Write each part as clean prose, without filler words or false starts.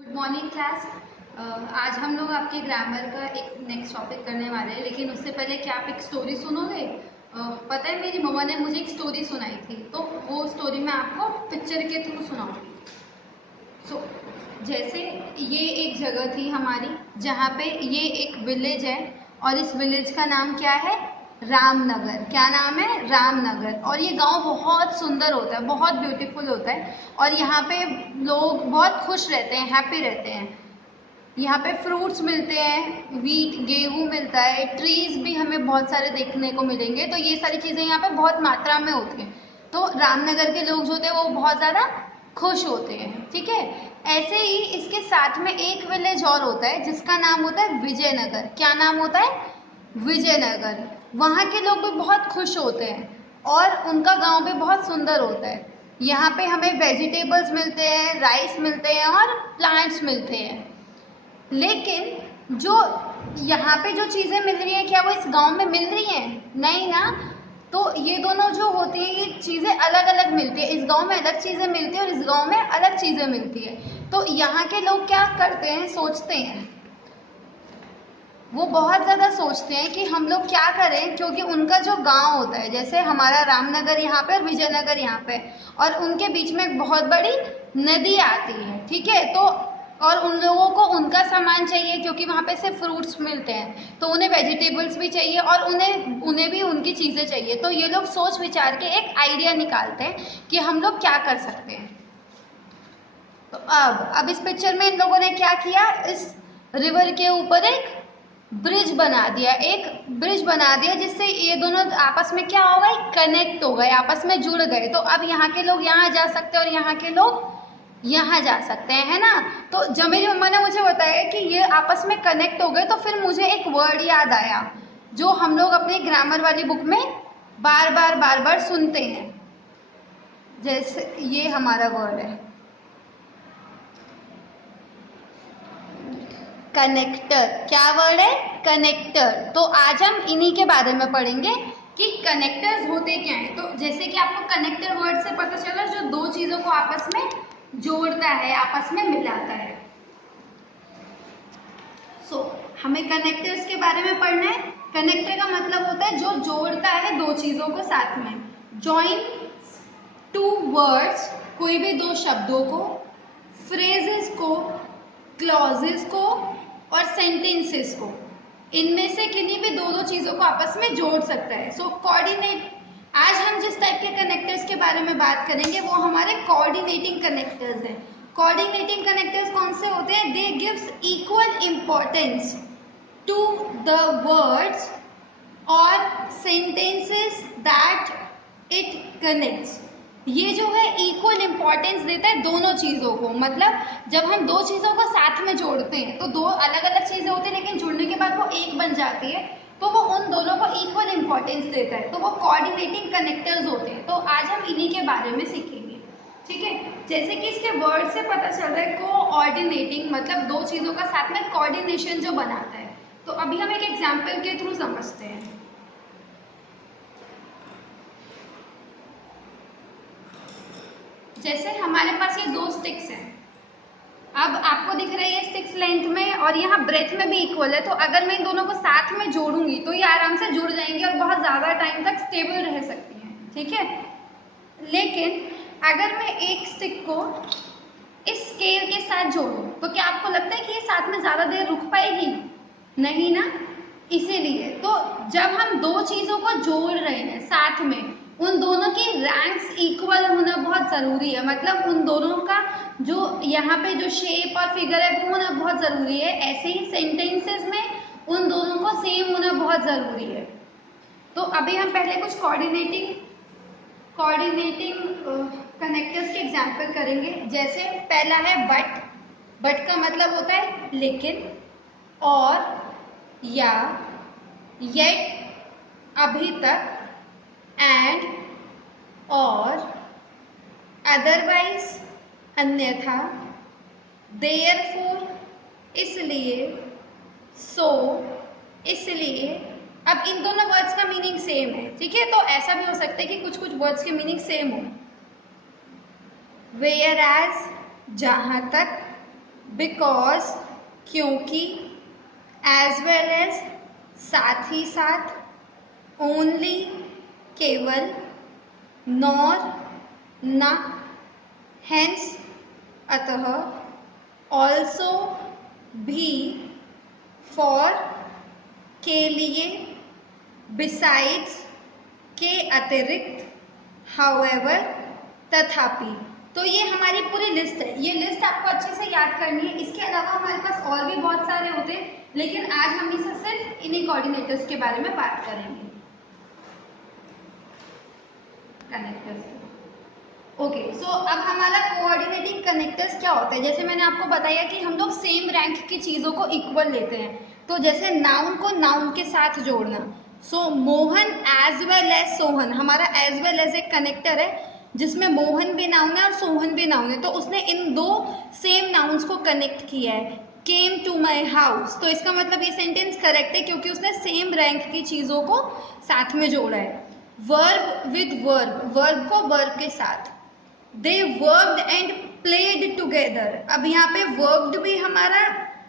Good morning class. आज हम लोग आपके ग्रामर का एक नेक्स्ट टॉपिक करने वाले हैं, लेकिन उससे पहले क्या आप एक स्टोरी सुनोगे? पता है मेरी मम्मा ने मुझे एक स्टोरी सुनाई थी, तो वो स्टोरी मैं आपको पिक्चर के थ्रू सुनाऊंगी। जैसे ये एक जगह थी हमारी, जहाँ पे ये एक विलेज है और इस विलेज का नाम क्या है? रामनगर। क्या नाम है? रामनगर। और ये गांव बहुत सुंदर होता है, बहुत ब्यूटीफुल होता है और यहाँ पे लोग बहुत खुश रहते हैं, हैप्पी रहते हैं। यहाँ पे फ्रूट्स मिलते हैं, वीट गेहूँ मिलता है, ट्रीज भी हमें बहुत सारे देखने को मिलेंगे। तो ये सारी चीज़ें यहाँ पे बहुत मात्रा में होती हैं। तो रामनगर के लोग जो होते हैं वो बहुत ज़्यादा खुश होते हैं। ठीक है, ऐसे ही इसके साथ में एक विलेज और होता है जिसका नाम होता है विजयनगर। क्या नाम होता है? विजयनगर। वहाँ के लोग भी बहुत खुश होते हैं और उनका गांव भी बहुत सुंदर होता है। यहाँ पे हमें वेजिटेबल्स मिलते हैं, राइस मिलते हैं और प्लांट्स मिलते हैं। लेकिन जो यहाँ पे जो चीज़ें मिल रही हैं, क्या वो इस गांव में मिल रही हैं? नहीं ना। तो ये दोनों जो होती हैं, ये चीज़ें अलग अलग मिलती है। इस गांव में अलग चीज़ें मिलती है और इस गांव में अलग चीज़ें मिलती है। तो यहाँ के लोग क्या करते हैं, सोचते हैं, वो बहुत ज़्यादा सोचते हैं कि हम लोग क्या करें, क्योंकि उनका जो गांव होता है, जैसे हमारा रामनगर यहाँ पे और विजयनगर यहाँ पे, और उनके बीच में एक बहुत बड़ी नदी आती है। ठीक है, तो और उन लोगों को उनका सामान चाहिए क्योंकि वहाँ पे सिर्फ फ्रूट्स मिलते हैं, तो उन्हें वेजिटेबल्स भी चाहिए और उन्हें उन्हें भी उनकी चीज़ें चाहिए। तो ये लोग सोच विचार के एक आइडिया निकालते हैं कि हम लोग क्या कर सकते हैं। तो अब इस पिक्चर में इन लोगों ने क्या किया, इस रिवर के ऊपर एक ब्रिज बना दिया, एक ब्रिज बना दिया जिससे ये दोनों आपस में क्या हो गए, कनेक्ट हो गए, आपस में जुड़ गए। तो अब यहाँ के लोग यहाँ जा सकते हैं और यहाँ के लोग यहाँ जा सकते हैं, है ना। तो जब मेरी मम्मा ने मुझे बताया कि ये आपस में कनेक्ट हो गए, तो फिर मुझे एक वर्ड याद आया जो हम लोग अपनी ग्रामर वाली बुक में बार बार सुनते हैं। जैसे ये हमारा वर्ड है कनेक्टर। क्या वर्ड है? कनेक्टर। तो आज हम इन्हीं के बारे में पढ़ेंगे कि कनेक्टर्स होते क्या हैं। तो जैसे कि आपको कनेक्टर वर्ड से पता चला, जो दो चीजों को आपस में जोड़ता है, आपस में मिलाता है। हमें कनेक्टर्स के बारे में पढ़ना है। कनेक्टर का मतलब होता है जो जोड़ता है दो चीजों को साथ में। जॉइन टू वर्ड्स, कोई भी दो शब्दों को, फ्रेजेस को, क्लॉजेस को और सेंटेंसेस को, इनमें से किन्हीं भी दो चीजों को आपस में जोड़ सकता है। कोऑर्डिनेट। आज हम जिस टाइप के कनेक्टर्स के बारे में बात करेंगे वो हमारे कोऑर्डिनेटिंग कनेक्टर्स हैं। कोऑर्डिनेटिंग कनेक्टर्स कौन से होते हैं? They gives equal importance to the words और सेंटेंसेस दैट इट कनेक्ट्स। ये जो है इक्वल इम्पोर्टेंस देता है दोनों चीज़ों को। मतलब जब हम दो चीज़ों को साथ में जोड़ते हैं तो दो अलग अलग चीज़ें होती हैं, लेकिन जुड़ने के बाद वो एक बन जाती है, तो वो उन दोनों को इक्वल इम्पोर्टेंस देता है। तो वो कोऑर्डिनेटिंग कनेक्टर्स होते हैं। तो आज हम इन्हीं के बारे में सीखेंगे। ठीक है, जैसे कि इसके वर्ड से पता चल रहा है, कोऑर्डिनेटिंग मतलब दो चीज़ों का साथ में कोऑर्डिनेशन जो बनाता है। तो अभी हम एक एग्जाम्पल के थ्रू समझते हैं। जैसे हमारे पास ये दो स्टिक्स हैं। अब आपको दिख रही है स्टिक्स लेंथ में और यहाँ ब्रेथ में भी इक्वल है। तो अगर मैं इन दोनों को साथ में जोड़ूंगी तो ये आराम से जुड़ जाएंगी और बहुत ज़्यादा टाइम तक स्टेबल रह सकती हैं। ठीक है, लेकिन अगर मैं एक स्टिक को इस स्केल के साथ जोड़ूं तो क्या आपको लगता है कि ये साथ में ज़्यादा देर रुक पाएगी? नहीं ना। इसीलिए तो जब हम दो चीज़ों को जोड़ रहे हैं साथ में, उन दोनों की रैंक्स इक्वल होना बहुत ज़रूरी है। मतलब उन दोनों का जो यहाँ पे जो शेप और फिगर है वो होना बहुत ज़रूरी है। ऐसे ही सेंटेंसेस में उन दोनों को सेम होना बहुत ज़रूरी है। तो अभी हम पहले कुछ कोऑर्डिनेटिंग कनेक्टर्स के एग्जाम्पल करेंगे। जैसे पहला है बट। बट का मतलब होता है लेकिन, और, या, येट अभी तक, एंड, और, अदरवाइज अन्यथा, देयरफॉर इसलिए, सो इसलिए। अब इन दोनों वर्ड्स का मीनिंग सेम है। ठीक है, तो ऐसा भी हो सकता है कि कुछ कुछ वर्ड्स के मीनिंग सेम हो। वेयर एज जहाँ तक, बिकॉज क्योंकि, एज वेल एज साथ ही साथ, ओनली केवल, नॉर न, हेंस अतः, ऑल्सो भी, फॉर के लिए, बिसाइड्स के अतिरिक्त, हाउएवर तथापि। तो ये हमारी पूरी लिस्ट है, ये लिस्ट आपको अच्छे से याद करनी है। इसके अलावा हमारे पास और भी बहुत सारे होते हैं, लेकिन आज हम इसे सिर्फ इन्हीं कोऑर्डिनेटर्स के बारे में बात करेंगे, कनेक्टर्स। ओके, सो अब हमारा कोऑर्डिनेटिंग कनेक्टर्स क्या होता है। जैसे मैंने आपको बताया कि हम लोग सेम रैंक की चीज़ों को इक्वल लेते हैं। तो जैसे नाउन को नाउन के साथ जोड़ना, so Mohan as well as Sohan, हमारा एज वेल एज एक कनेक्टर है जिसमें मोहन भी नाउन है और सोहन भी नाउन है। तो उसने इन दो सेम नाउन्स को कनेक्ट किया है, केम टू माई हाउस। तो इसका मतलब ये सेंटेंस करेक्ट है क्योंकि उसने सेम रैंक की चीज़ों को साथ में जोड़ा है। वर्ब विद वर्ब, वर्ब को वर्ब के साथ। They worked and played together, अब यहाँ पे वर्कड भी हमारा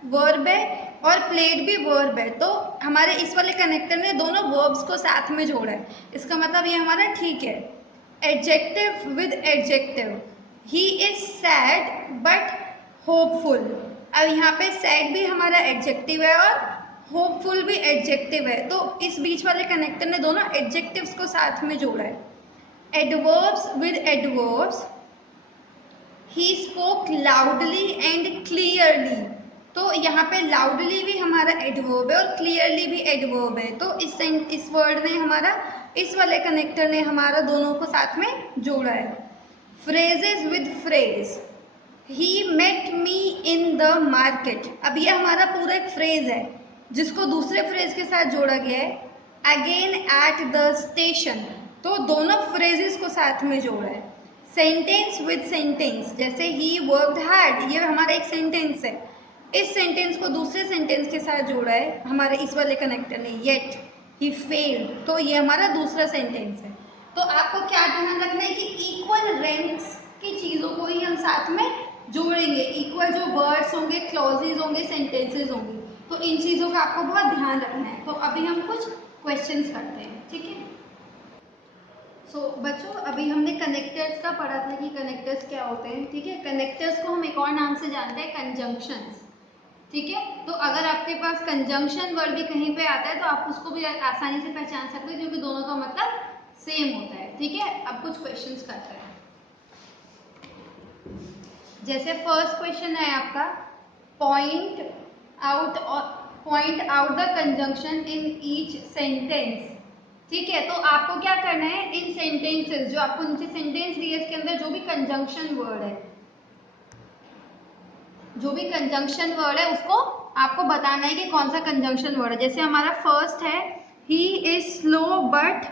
वर्ब है और प्लेड भी वर्ब है। तो हमारे इस वाले कनेक्टर ने दोनों वर्ब्स को साथ में जोड़ा है, इसका मतलब ये हमारा ठीक है। Adjective with adjective, he is sad but hopeful, अब यहाँ पे सैड भी हमारा एडजेक्टिव है और होपफुल भी एडजेक्टिव है। तो इस बीच वाले कनेक्टर ने दोनों एडजेक्टिव्स को साथ में जोड़ा है। Adverbs with adverbs, he spoke loudly and clearly, तो यहाँ पे लाउडली भी हमारा एडवर्ब है और क्लियरली भी एडवर्ब है। तो इस वर्ड ने हमारा, इस वाले कनेक्टर ने हमारा दोनों को साथ में जोड़ा है। Phrases with phrase, he met me in the market, अब ये हमारा पूरा एक फ्रेज है जिसको दूसरे फ्रेज के साथ जोड़ा गया है, अगेन एट द स्टेशन, तो दोनों फ्रेजेस को साथ में जोड़ा है। सेंटेंस विद सेंटेंस, जैसे ही वर्कड हार्ड, ये हमारा एक सेंटेंस है, इस सेंटेंस को दूसरे सेंटेंस के साथ जोड़ा है हमारे इस वाले कनेक्टर ने, येट ही फेल्ड, तो ये हमारा दूसरा सेंटेंस है। तो आपको क्या ध्यान रखना है कि इक्वल रैंक्स की चीज़ों को ही हम साथ में जोड़ेंगे, इक्वल जो वर्ड्स होंगे, क्लॉजेज होंगे, सेंटेंसेज होंगे, तो इन चीज़ों का आपको बहुत ध्यान रखना है। तो अभी हम कुछ क्वेश्चंस करते हैं, ठीक है। सो बच्चों, अभी हमने कनेक्टर्स का पढ़ा था कि कनेक्टर्स क्या होते हैं, ठीक है। कनेक्टर्स को हम एक और नाम से जानते हैं, कंजंक्शंस, ठीक है। तो अगर आपके पास कंजंक्शन वर्ड भी कहीं पे आता है तो आप उसको भी आसानी से पहचान सकते हो क्योंकि दोनों का मतलब सेम होता है, ठीक है। अब कुछ क्वेश्चंस करते हैं। जैसे फर्स्ट क्वेश्चन है आपका, point out the conjunction in each sentence, ठीक है। तो आपको क्या करना है, इन सेंटेंसेस, जो आपको नीचे सेंटेंस दिए इसके अंदर जो भी कंजंक्शन वर्ड है, जो भी कंजंक्शन वर्ड है उसको आपको बताना है कि कौन सा कंजंक्शन वर्ड है। जैसे हमारा फर्स्ट है, he is slow but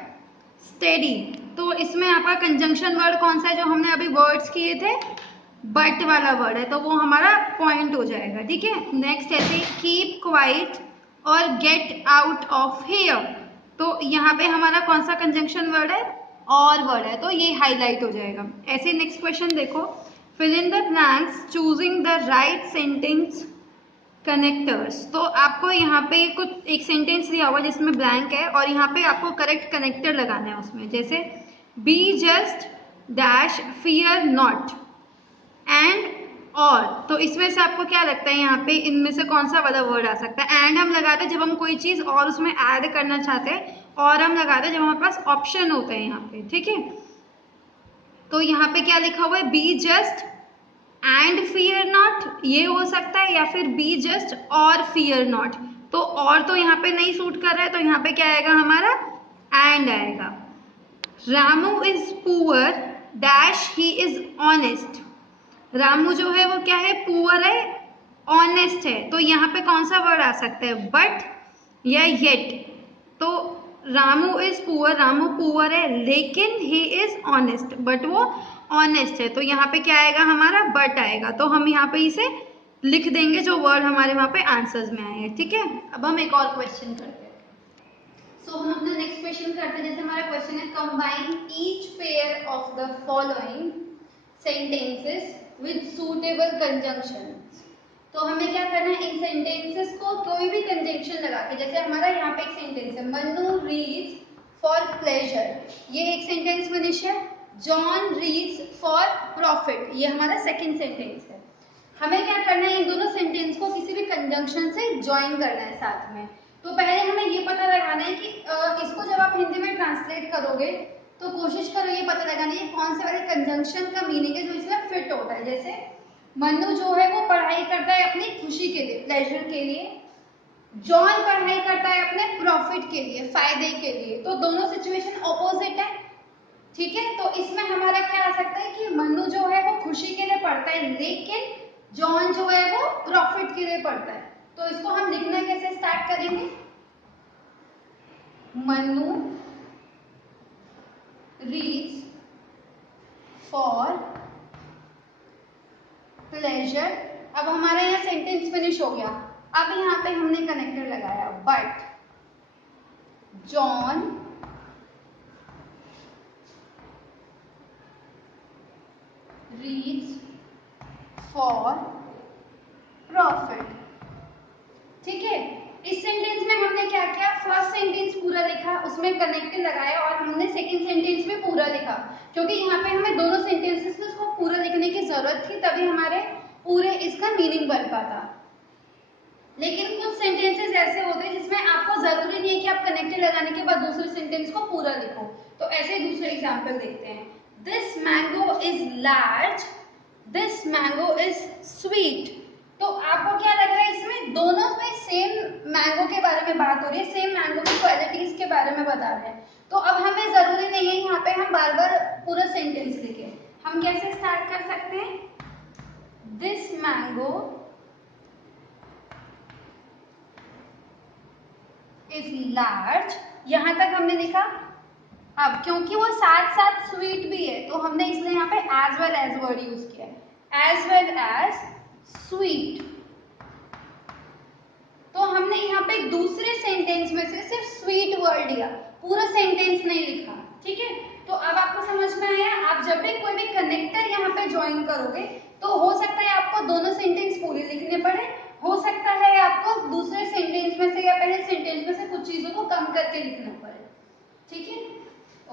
steady, तो इसमें आपका कंजंक्शन वर्ड कौन सा है, जो हमने अभी वर्ड्स किए थे, बट वाला वर्ड है, तो वो हमारा पॉइंट हो जाएगा, ठीक है। नेक्स्ट ऐसे कीप क्वाइट और गेट आउट ऑफ हियर, तो यहाँ पे हमारा कौन सा कंजंक्शन वर्ड है, और वर्ड है, तो ये हाईलाइट हो जाएगा। ऐसे नेक्स्ट क्वेश्चन देखो, fill in the blanks choosing the right sentence connectors, तो आपको यहाँ पे कुछ एक सेंटेंस दिया हुआ जिसमें ब्लैंक है और यहाँ पे आपको करेक्ट कनेक्टर लगाना है उसमें। जैसे be just dash fear not and और, तो इसमें से आपको क्या लगता है यहाँ पे इनमें से कौन सा वाला वर्ड आ सकता है। एंड हम लगाते हैं जब हम कोई चीज़ और उसमें ऐड करना चाहते हैं, और हम लगाते हैं जब हमारे पास ऑप्शन होता है यहाँ पे, ठीक है। तो यहाँ पे क्या लिखा हुआ है, be just and fear not, ये हो सकता है, या फिर बी जस्ट और फियर नॉट, तो और तो यहाँ पे नहीं सूट कर रहा है, तो यहाँ पे क्या आएगा हमारा, एंड आएगा। Ramu is poor dash he is honest, Ramu जो है वो क्या है, पुअर है, ऑनेस्ट है, तो यहाँ पे कौन सा वर्ड आ सकता है, बट या येट। तो Ramu is poor, Ramu poor है लेकिन ही इज ऑनेस्ट, बट वो ऑनेस्ट है, तो यहाँ पे क्या आएगा हमारा, बट आएगा। तो हम यहाँ पे इसे लिख देंगे जो वर्ड हमारे वहाँ पे आंसर्स में आए हैं, ठीक है। अब हम एक और क्वेश्चन करते हैं। सो हम अपना नेक्स्ट क्वेश्चन करते हैं। जैसे हमारा क्वेश्चन है, combine each pair of the following sentences with suitable conjunction, तो हमें क्या करना है, इन सेंटेंसेस को कोई भी कंजंक्शन लगा के, जैसे हमारा यहाँ पे एक सेंटेंस है, मन्नू रीड्स फॉर प्लेजर, ये एक सेंटेंस फिनिश है। जॉन रीड्स फॉर प्रॉफिट, ये हमारा सेकंड सेंटेंस है। हमें क्या करना है, इन दोनों सेंटेंस को किसी भी कंजंक्शन से ज्वाइन करना है साथ में। तो पहले हमें ये पता लगाना है कि इसको जब आप हिंदी में ट्रांसलेट करोगे तो कोशिश करो ये पता लगाना है कौन से वाले कंजंक्शन का मीनिंग है जो इसमें फिट होता है। जैसे मन्नू जो है वो पढ़ाई करता है अपनी खुशी के लिए, प्लेजर के लिए। जॉन पढ़ाई करता है अपने प्रॉफिट के लिए, फायदे के लिए। तो दोनों सिचुएशन ऑपोजिट है, ठीक है। तो इसमें हमारा क्या आ सकता है कि मन्नू जो है वो खुशी के लिए पढ़ता है, लेकिन जॉन जो है वो प्रॉफिट के लिए पढ़ता है। तो इसको हम लिखना कैसे स्टार्ट करेंगे, मन्नू रीड्स फॉर प्लेजर। अब हमारा यहाँ सेंटेंस फिनिश हो गया। अब यहाँ पे हमने कनेक्टर लगाया, but John reads for profit, ठीक है। इस सेंटेंस में हमने क्या किया, फर्स्ट सेंटेंस पूरा लिखा, उसमें कनेक्टर लगाया, और हमने सेकंड सेंटेंस में पूरा लिखा, क्योंकि यहाँ पे हमें दोनों सेंटेंसेस को पूरा लिखने की जरूरत थी, तभी हमारे पूरे इसका मीनिंग बन पाता। लेकिन कुछ सेंटेंसेस ऐसे होते हैं जिसमें आपको जरूरी नहीं है कि आप कनेक्टर लगाने के बाद दूसरे सेंटेंस को पूरा लिखो। तो ऐसे दूसरे एग्जाम्पल देखते हैं, this mango is large, this mango is sweet. तो आपको क्या लग रहा है, इसमें दोनों में सेम मैंगो के बारे में बात हो रही है, सेम मैंगो की क्वालिटीज के बारे में बता रहे हैं। तो अब हमें जरूरी नहीं है यहाँ पे हम बार बार पूरा सेंटेंस लिखें। हम कैसे स्टार्ट कर सकते हैं, दिस मैंगो इज लार्ज, यहां तक हमने लिखा। अब क्योंकि वो साथ साथ स्वीट भी है तो हमने इसलिए यहाँ पे as well as word use किया है, एज वेल एज स्वीट। तो हमने यहाँ पे दूसरे सेंटेंस में से सिर्फ स्वीट वर्ड लिया, पूरा सेंटेंस नहीं लिखा, ठीक है। तो अब आपको समझ में आया, आप जब भी कोई भी कनेक्टर यहाँ पे ज्वाइन करोगे तो हो सकता है आपको दोनों सेंटेंस पूरे लिखने पड़े, हो सकता है आपको दूसरे सेंटेंस में से या पहले सेंटेंस में से कुछ चीजों को कम करके लिखना पड़े, ठीक है।